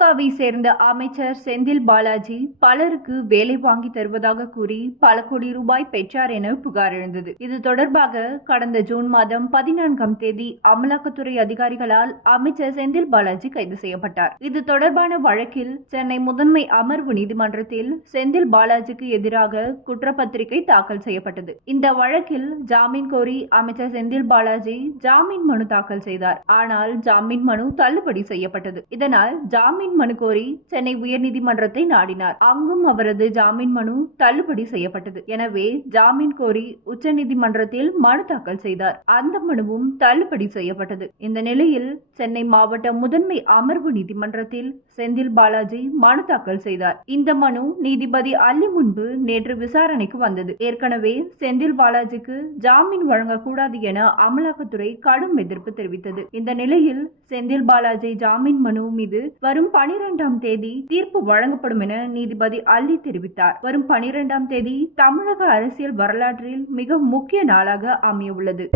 திமுகவை சேர்ந்த அமைச்சர் செந்தில் பாலாஜி பலருக்கு வேலை வாங்கி தருவதாக கூறி பல கோடி ரூபாய் பெற்றார் என புகார் எழுந்தது. இது தொடர்பாக கடந்த ஜூன் மாதம் பதினான்காம் தேதி அமலாக்கத்துறை அதிகாரிகளால் அமைச்சர் செந்தில் பாலாஜி கைது செய்யப்பட்டார். இது தொடர்பான வழக்கில் சென்னை முதன்மை அமர்வு நீதிமன்றத்தில் செந்தில் பாலாஜிக்கு எதிராக குற்றப்பத்திரிகை தாக்கல் செய்யப்பட்டது. இந்த வழக்கில் ஜாமீன் கோரி அமைச்சர் செந்தில் பாலாஜி ஜாமீன் மனு தாக்கல் செய்தார். ஆனால் ஜாமீன் மனு தள்ளுபடி செய்யப்பட்டது. இதனால் ஜாமீன் ஜாமீன் மனு கோரி சென்னை உயர்நீதிமன்றத்தை நாடினார். அங்கும் அவரது ஜாமீன் மனு தள்ளுபடி செய்யப்பட்டது. எனவே ஜாமீன் கோரி உச்சநீதிமன்றத்தில் மனு தாக்கல் செய்தார். அந்த மனுவும் தள்ளுபடி செய்யப்பட்டது. இந்த நிலையில் சென்னை மாவட்ட முதன்மை அமர்வு நீதிமன்றத்தில் செந்தில் பாலாஜி மனு தாக்கல் செய்தார். இந்த மனு நீதிபதி அல்லி முன்பு நேற்று விசாரணைக்கு வந்தது. ஏற்கனவே செந்தில் பாலாஜிக்கு ஜாமீன் வழங்கக்கூடாது என அமலாக்கத்துறை கடும் எதிர்ப்பு தெரிவித்தது. இந்த நிலையில் செந்தில் பாலாஜி ஜாமீன் மனு மீது வரும் பனிரெண்டாம் தேதி தீர்ப்பு வழங்கப்படும் என நீதிபதி அல்லி தெரிவித்தார். வரும் பனிரெண்டாம் தேதி தமிழக அரசியல் வரலாற்றில் மிக முக்கிய நாளாக அமையவுள்ளது.